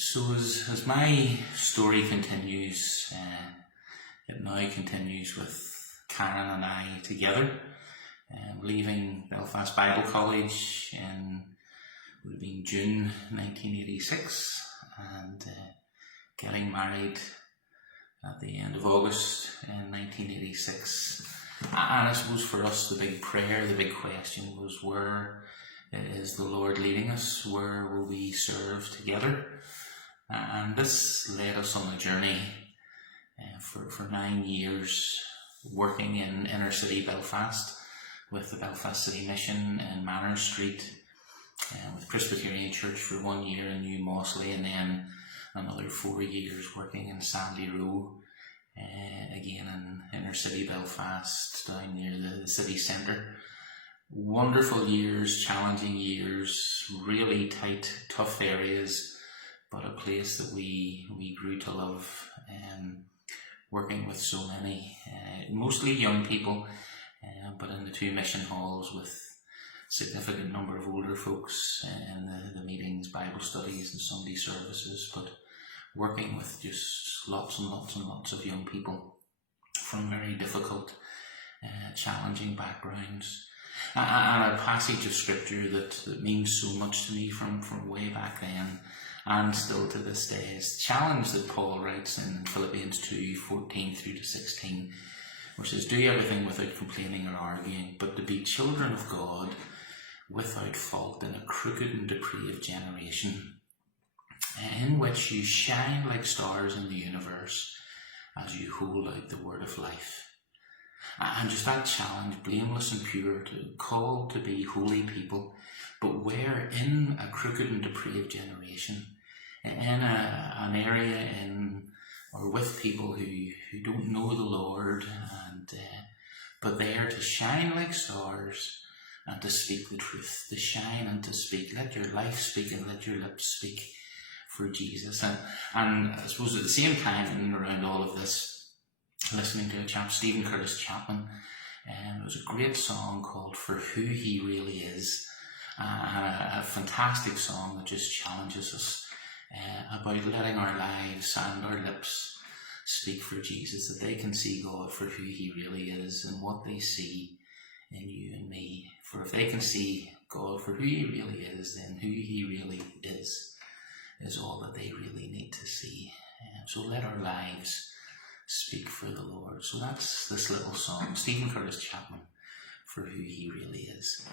So as my story continues, it now continues with Karen and I together, leaving Belfast Bible College in would have been June 1986, and getting married at the end of August in 1986. And I suppose for us the big prayer, the big question was, where is the Lord leading us? Where will we serve together? And this led us on a journey for 9 years, working in inner city Belfast with the Belfast City Mission in Manor Street, with Presbyterian Church for 1 year in New Mossley, and then another 4 years working in Sandy Row, again in inner city Belfast, down near the city centre. Wonderful years, challenging years, really tight, tough areas, but a place that we grew to love, working with so many, mostly young people, but in the two mission halls with significant number of older folks in the meetings, Bible studies and Sunday services, but working with just lots and lots and lots of young people from very difficult, challenging backgrounds. And a passage of scripture that means so much to me from way back then and still to this day is the challenge that Paul writes in Philippians 2:14 through to 16, which says, "Do everything without complaining or arguing, but to be children of God without fault in a crooked and depraved generation, in which you shine like stars in the universe as you hold out the word of life." And just that challenge, blameless and pure, called to be holy people, but where in a crooked and depraved generation, in an area or with people who don't know the Lord, and but there to shine like stars and to speak the truth, to shine and to speak. Let your life speak and let your lips speak for Jesus. And I suppose at the same time, in and around all of this, listening to a chap, Steven Curtis Chapman, it was a great song called "For Who He Really Is," a fantastic song that just challenges us about letting our lives and our lips speak for Jesus, that they can see God for who He really is and what they see in you and me. For if they can see God for who He really is, then who He really is all that they really need to see. So let our lives speak for the Lord. So that's this little song, Steven Curtis Chapman, "For Who He Really Is."